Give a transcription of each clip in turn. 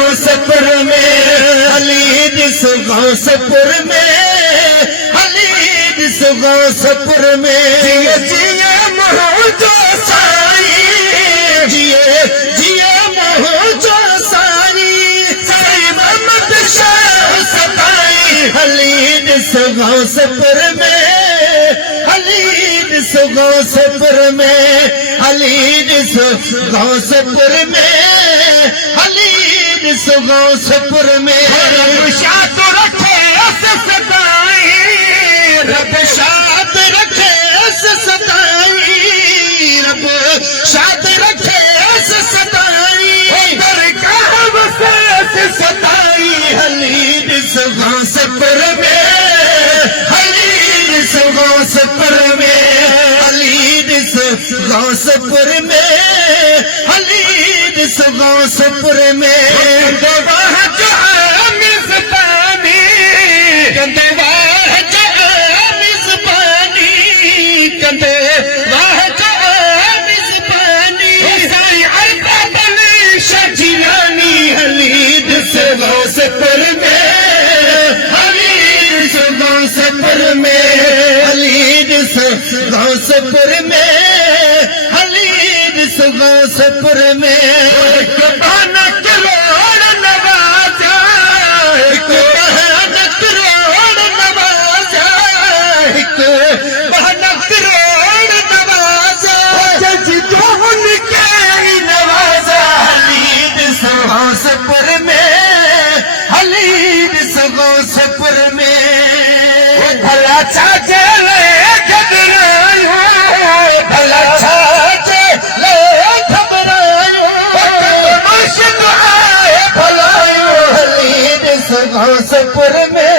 गौसपुर में अली दिस गौसपुर में अली दिस गौसपुर में जिए जिए मोहजो साई जिए जिए मोहजो साई साई मोहम्मद शाह सताई अली दिस गौसपुर में अली दिस गौसपुर में अली दिस गौसपुर में अली दिस गौसपुर में रब शाद रखे अस सदाई रब शाद रखे अस सदाई रब शाद रखे अस सदाई दरगाह से अस सदाई अली दिस गौसपुर में अली दिस गौसपुर में अली दिस गौसपुर में अली दिस गौसपुर में गंदवाह जो मिज़बानी गंदवाह जो मिज़बानी गंदवाह जो मिज़बानी साईं अरबाब अली शाह जिलानी अली दिस गौसपुर में अली दिस गौसपुर में अली दिस गौसपुर में अली दिस गौसपुर में बाना करोड़ नवाजा बाना करोड़ नवाजा बाना करोड़ नवाजा जज जोन के नवाजा अली दिस गौसपुर में अली दिस गौसपुर में भला चाचे ले घबरायो भला चाचे ले घबरायो मुर्शिद आए भलायो अली दिस गौसपुर में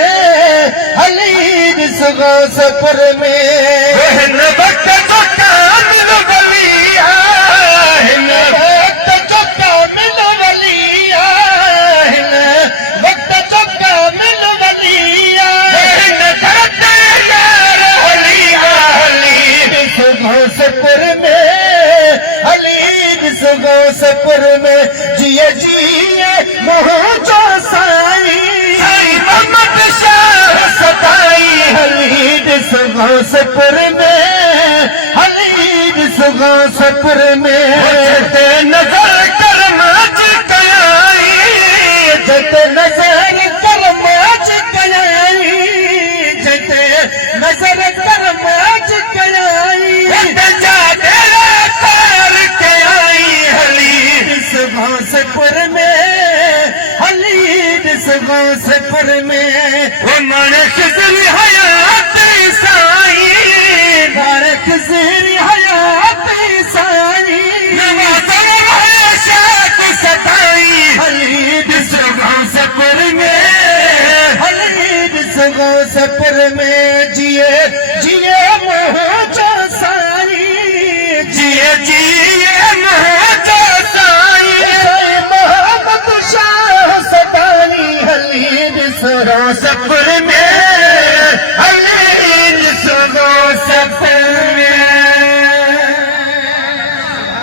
अली दिस गौसपुर में वक्त जो कामिल वलिया वक्त जो कामिल वलिया वक्त जो कामिल वलिया गौसपुर में अली दिस गौसपुर में जिए जिए मोहजो साई मोहम्मद शाह सताई अली दिस गौसपुर में अली दिस गौसपुर में जते नजर करमाच कयाई जते नजर करमाच कयाई जते नजर करमाच कयाई गौसपुर में अली दिस गौसपुर में वो मानक ज़िरी हयात साई मानक ज़िरी हयात साई नवाज़ा शाह सताई अली दिस गौसपुर में अली दिस गौसपुर में जिए जिए मोहजो साई जिए जिए मोहजो गौसपुर में